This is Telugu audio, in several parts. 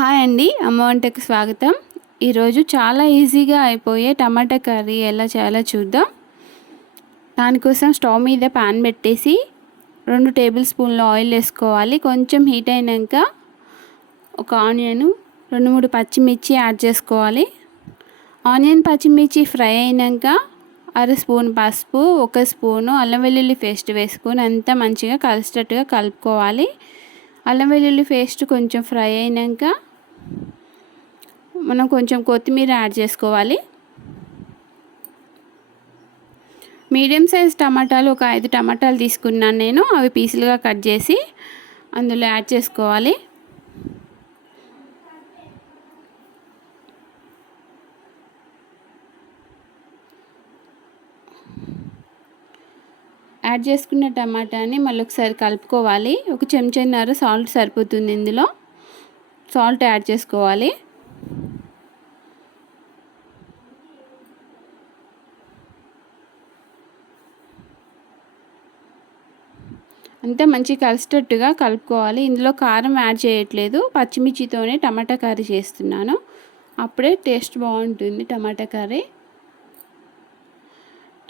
హాయ్ అండి, అమ్మ వంటకు స్వాగతం. ఈరోజు చాలా ఈజీగా అయిపోయే టమాటా కర్రీ ఎలా చేయాలో చూద్దాం. దానికోసం స్టవ్ మీద పాన్ పెట్టేసి 2 టేబుల్ స్పూన్ల ఆయిల్ వేసుకోవాలి. కొంచెం హీట్ అయినాక ఒక ఆనియన్, 2-3 పచ్చిమిర్చి యాడ్ చేసుకోవాలి. ఆనియన్ పచ్చిమిర్చి ఫ్రై అయినాక 1/2 స్పూన్ పసుపు, 1 స్పూను అల్లం వెల్లుల్లి పేస్ట్ వేసుకొని అంతా మంచిగా కలిసేటట్టుగా కలుపుకోవాలి. అల్లం వెల్లుల్లి పేస్ట్ కొంచెం ఫ్రై అయినాక మనం కొంచెం కొత్తిమీర యాడ్ చేసుకోవాలి. మీడియం సైజ్ టమాటాలు ఒక 5 టమాటాలు తీసుకున్నాను నేను. అవి పీసులుగా కట్ చేసి అందులో యాడ్ చేసుకోవాలి. యాడ్ చేసుకున్న టమాటాని మళ్ళీ ఒకసారి కలుపుకోవాలి. ఒక చెంచాన్నర సాల్ట్ సరిపోతుంది. ఇందులో సాల్ట్ యాడ్ చేసుకోవాలి. అంతా మంచి కలిసేటట్టుగా కలుపుకోవాలి. ఇందులో కారం యాడ్ చేయట్లేదు, పచ్చిమిర్చితోనే టమాటా కర్రీ చేస్తున్నాను. అప్పుడే టేస్ట్ బాగుంటుంది టమాటా కర్రీ.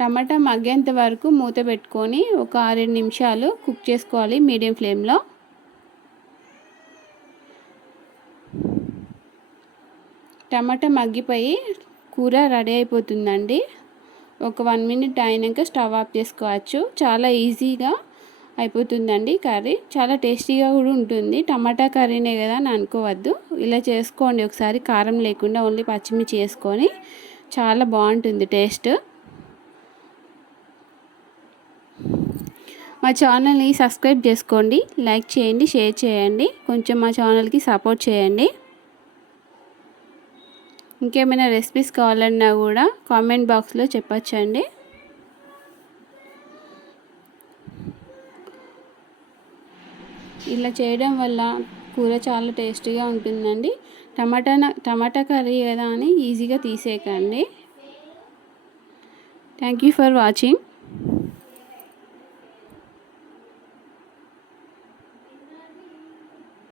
టమాటా మగ్గేంత వరకు మూత పెట్టుకొని ఒక 6-7 నిమిషాలు కుక్ చేసుకోవాలి మీడియం ఫ్లేమ్లో. టమాటా మగ్గిపోయి కూర రెడీ అయిపోతుందండి. ఒక 1 మినిట్ అయినాక స్టవ్ ఆఫ్ చేసుకోవచ్చు. చాలా ఈజీగా అయిపోతుందండి కర్రీ. చాలా టేస్టీగా కూడా ఉంటుంది. టమాటా కర్రీనే కదా అని అనుకోవద్దు, ఇలా చేసుకోండి ఒకసారి. కారం లేకుండా ఓన్లీ పచ్చిమిర్చి వేసుకొని చాలా బాగుంటుంది టేస్ట్. మా ఛానల్ని సబ్స్క్రైబ్ చేసుకోండి, లైక్ చేయండి, షేర్ చేయండి. కొంచెం మా ఛానల్కి సపోర్ట్ చేయండి. ఇంకేమైనా రెసిపీస్ కావాలన్నా కూడా కామెంట్ బాక్స్లో చెప్పచ్చండి. ఇలా చేయడం వల్ల కూర చాలా టేస్టీగా ఉంటుందండి. టమాటా కర్రీ కదా అని ఈజీగా తీసేయకండి. Thank you for watching.